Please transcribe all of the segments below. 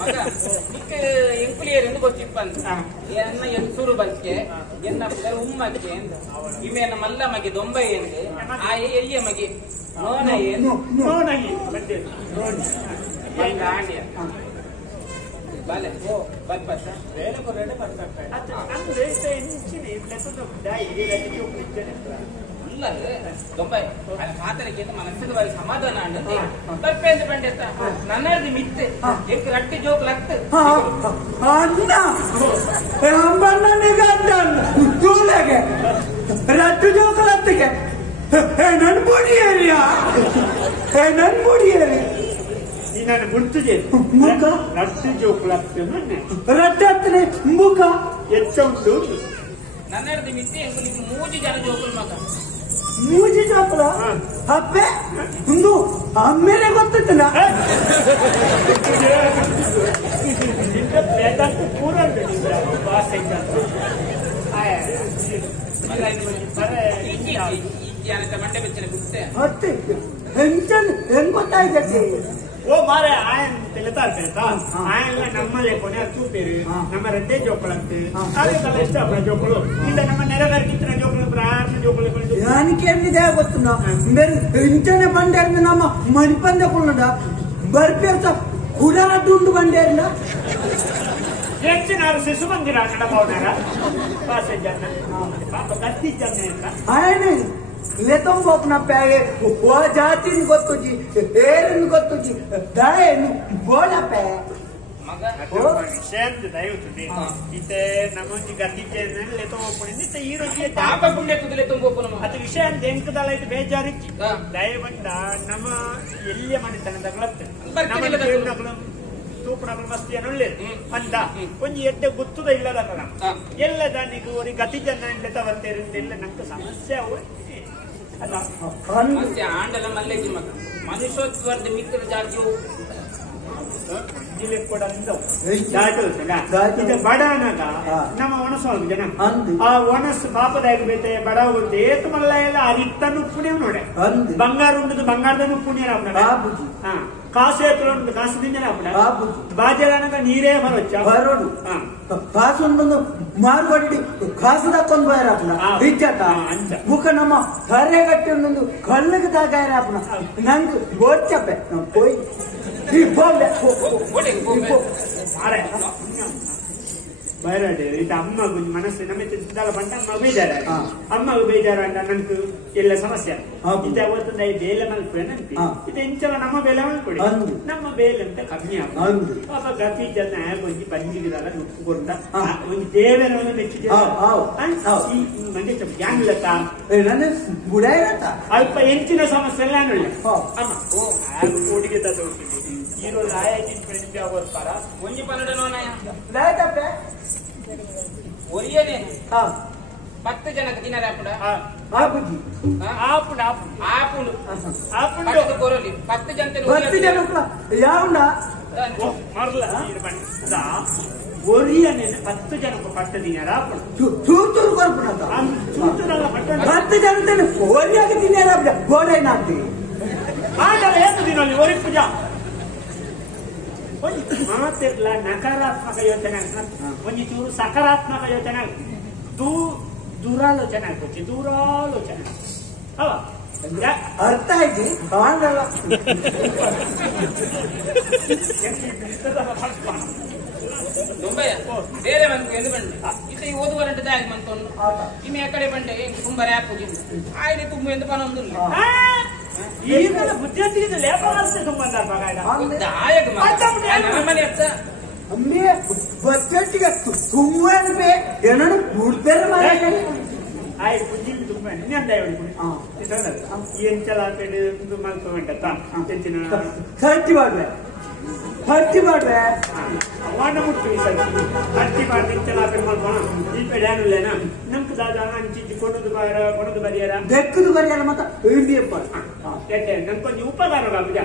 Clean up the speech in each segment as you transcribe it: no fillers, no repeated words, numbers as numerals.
ಮಗ ಎಂಕುಲಿಯರಿಂದ ಗೊತ್ತಿಪ್ಪಂತ ಎನ್ನ ಎನ್ಸೂರು ಬಂಕೆ ಎನ್ನ ಉಮ್ಮಕ್ಕೆ ಇಮೇನ ಮಲ್ಲ ಮಗೆ ದೊಂಬೈ ಎಂದು ಆ ಎಲ್ಲಿಯ ಮಗೆ ನೋನಗಿ ಆಂಡಿಯ ಬಾಲೆ ಬರ್ಪತ್ತ ದೊಂಬೈ ಮಾತನಕ್ಕೆ ಮನಸ್ಸಿಗೆ ಬಾರಿ ಸಮಾಧಾನ ಅಂಡತಿ ಬರ್ಪೇಂದ್ರ ಪಂಡಿತ ನನ್ನದು ಮಿತ್ತೆ एक रट्टी जोक लगते अन्ना हम बनने का अंदर तू लगे रट्टी जोक लगते क्या नन बॉडी एरिया नन बॉडी एरिया इन्हें बुल्तुजे मुका रट्टी जोक लगते हैं ना रट्टी अपने मुका ये चौंटू नन्नर्दी मित्ते इंकुली मूजी जन जोकुल मका मूजी जोकुला अब्बे हुंदू अम्मेरे ಗೊತ್ತಿತ್ತನ इनका पैदा तो पूरा बेटा बात सही जाता आया मगा इजी ಅಂತ ಮಂಡೆ ಬೆಚ್ಚನೆ ಗುತ್ತೆ ಮತ್ತೆ ಟೆನ್ಷನ್ ಹೆಂಗ್ ಗೊತ್ತಾಯ್ತದೆ वो मारे आयन तेलता आयन नम्मले कोने चूपेरी नम्म रेड्डे जोकलंते अरे कल इष्ट अपना जोकलो इंद नम्म नेरगार कितना जोकलो प्रार्थना जोकलो यानी केंदिದೆ ಗೊತ್ತುನಾ मेरे ಇಂಚನೆ ಬಂಡೇರ್ನ ನಮ್ಮ ಮಣಿಪಂದೆ ಕುಳ್ಳಡ ಬರ್ಪೇರ್ತ ಕುಡರ ದುಂಡು ಬಂಡೇರ್ನ ಹೆಚ್ಚಿನ ಶಿಶು ಮಂದಿರ ಕಡ ಪೌನರ ಪಾಸೆ ಜನ ಪಾಪ ಕತ್ತಿ ಜನ ಆಯನೆ लेतों को अपना पैगे वो जाती नहीं को तुझी एरन को तुझी दाए बोला पे मगा शेंद दायु तुझे इते नमोंजी गति चेन लेतों को पुणे नहीं तो हीरो जी आप पुण्य तुझे लेतों को पुणे अत विषय देंक दाला इते बेचारी दाये बंदा नम एल्ले मनी तन दगलते नम देव नगलम तूप नगल मस्ती अनुल्ले अंदा कुंजी एट्टे गुत्तु दा इल्ला दगलम एल्ले दानी को ओरी गति जन लेता बंतेरिंद एल्ले नंक समस्या हुए समस्या आंडल मल्ले की मत मनुष्योत्वर्ध मित्र जातियों जिले कोड़ा निंदा जातो सगा इधर बड़ा ना का नम वनस वाल जना आ वनस पाप दायक बेटे बड़ा होते तो मल्ला ये ला अरित्तनु पुण्य नोड़े बंगार उन्नत बंगार दनु पुण्य रावना हाँ कासे तुरंत कासे दिन रावना बाजेलाना का नीरे भरोचा भरोडु कास उन्नत मारवाड़ी कास दा कौन बाहर अपना इज्जता मुख नमा हरे कट्टे उन्नत कल्ले के दा गए अपना नंग गोच्चा पे कोई अरे बैराडे इतना अम्मा कुछ मनसे नमे तिंदाला बंटा अम्मा बेजारा अंडा नंकु इल्ला समस्या इतना वो तो नहीं बेले मल पे नंकी इतना इंचला नम्मा बेले मल पड़े नम्मा बेले में तो कमी आ अब गति चलना है कोई पंजी की दाला नुक्कु कोंडा कोई देवे नमे बेची जाए मंडे जब ज्ञान लेता नन्ने बुढ़ाई रहता अल्प इंचिना समस्या लेने ले अम्मा ओ कोड़ी के तातो हीरो लाए जिन फ्रेंड क्या वर्क करा वंजी पलड़े नोना या लाए तबे ओरिये ने हाँ 10 ಜನಕ್ಕೆ ದಿನರ ಆಪುಡ ಆಪುಜಿ ಆಪುಡ ಪಟ್ಟು ಕೊರಲಿ 10 ಜನತೆ 10 ಜನಕ್ಕೆ ಯಾವನ ಮರಲ ಇರಬಂದ ಓರಿಯನೆ 10 ಜನಕ್ಕೆ ಪಟ್ಟು ದಿನರ ಆಪುಡ ಚೂಚೂರು ಕೊರ್ಪುನತ ಚೂಚೂರಲ್ಲ ಪಟ್ಟು 10 ಜನತೆ ಓರಿಯಾಗೆ ದಿನರ ಆಪುಡ ಗೋಡೆ ನಾತಿ ಆಡಲ ಏನು ದಿನಲಿ ಓರಿ ಪೂಜಾ ಮಾತೆಲ್ಲ ನಕಾರಾತ್ಮಕ ಯೋಚನೆ ಒಂಜಿ ಚೂರು ಸಕಾರಾತ್ಮಕ ಯೋಚನೆ ದೂರಾಲೋಚನೆ ಆಗ್ಬೇಕು ದೂರಾಲೋಚನೆ ಅಲ್ಲ ಅರ್ಥ ಆಯ್ತು ಕಾಣಲ್ಲ ದೊಂಬಯ್ಯ ಬೇರೆ ಬಂದು ಎಂದು ಬಂದೆ ಇತ್ತ ಈ ಓದುವರಂಟದ ಆಗಿ ಬಂತೊಂದು ಇನ್ನು ಎಕಡೆ ಬಂಡೆ ತುಂಬಾ ರ್ಯಾಪ್ ಹೋಗಿದ್ದು ಆಯ್ತು ತುಂಬ ಎಂದು ಪನೊಂದಿಲ್ಲ ಈಗ ಬುದ್ಧಿವಂತಿಗೆ ಲೇಪವಾಸ ಸಂಬಂಧ ಆಯಕ ಮನೆ ಅತ್ತ ಅಮ್ಮೆ ಬಚ್ಚಟ್ಟಿಗೆ ತುಂಬಾನ ಬೇ ಏನನ್ನು ಬಿಡ್ತಾರೆ ಮಾರಾಯ ಆಯ್ ಬುದ್ಧಿಲಿ ತುಂಬ ಇನ್ನೊಂದು ದಯವಿಡಿ ಏನ್ ಚಲಾಪೇಡು ಇದು ಮಾಡ್ಕೊಂಡತ್ತ ಹೆಚ್ಚಿನ ಖರ್ಚು ಮಾಡ್ರೆ ಅವಾರ್ಡ್ ಮುಟ್ಟು ಖರ್ಚು ಮಾಡಿ ಚಲಾಪೇಡು ಮಾಡ್ಕೋಣ ಈ ಪೇಡಾನು ಇಲ್ಲೇನಾ ನಮ್ಗೆ ದಾದಾ ಅಂಚಿ ಕೊಡೋದು ಬರಿಯಾರ ಬೆಕ್ಕದು ಬರಿಯಾರ ಮತ್ತ ಇಂಡಿಯಪ್ಪ ನಮ್ಗೊಂದು ಉಪಕಾರ ಬಾಬುಜ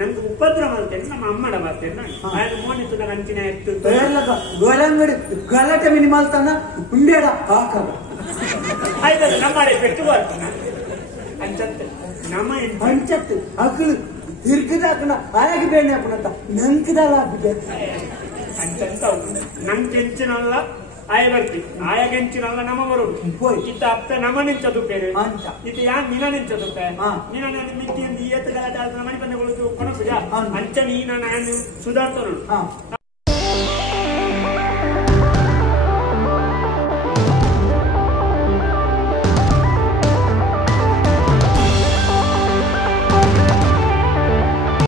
ನಂಗೆ ಉಪದ್ರವ ಅಂತೇಳಿ ನಮ್ಮ ಅಮ್ಮಡ ಬರ್ತೇನೆ ఆయన ಮೋನಿತ್ತು ನಾನು ಅಂಚಿನ ಎತ್ತು ಗೋಲಂಗಡಿ ಗಲಾಟೆ ಮಿನಿಮಲ್ ತನ ಉಂಡೇಡ ಹಾಕದ ಆಯ್ತಲ್ಲ ನಮ್ಮಡೆ ಪೆಟ್ಟು ಬರ್ತಾನ ಅಂಚತ್ತೆ ನಮ್ಮ ಅಂಚತ್ತು ಅಕ್ಕಳು ತಿರ್ಗದಾಕನ ಆಯಾಗಿ ಬೇಣೆ ಅಪ್ಪನಂತ ನಂಕದಲ್ಲ ಬಿಟ್ಟೆ ಅಂಚಂತ ನನ್ ಕೆಂಚಿನಲ್ಲ ಆಯ ಬರ್ತಿ ಆಯ ಕೆಂಚಿನಲ್ಲ ನಮ್ಮ ಬರುದು ಇತ್ತ ಅಪ್ಪ ನಮ್ಮ ನಿಂಚದು ಬೇರೆ ಇತ್ತ ಯಾನ್ ನಿನ ನಿಂಚದು ನಿನ ಮಿತ್ತಿ ಈಯತ್ತ ಗಲಾಟೆ ಮಣಿ ಬಂದಗಳು ಕೊನಸುಜ ಅಂಚ ನೀನ ನಾನು ಸುಧಾರ್ತನು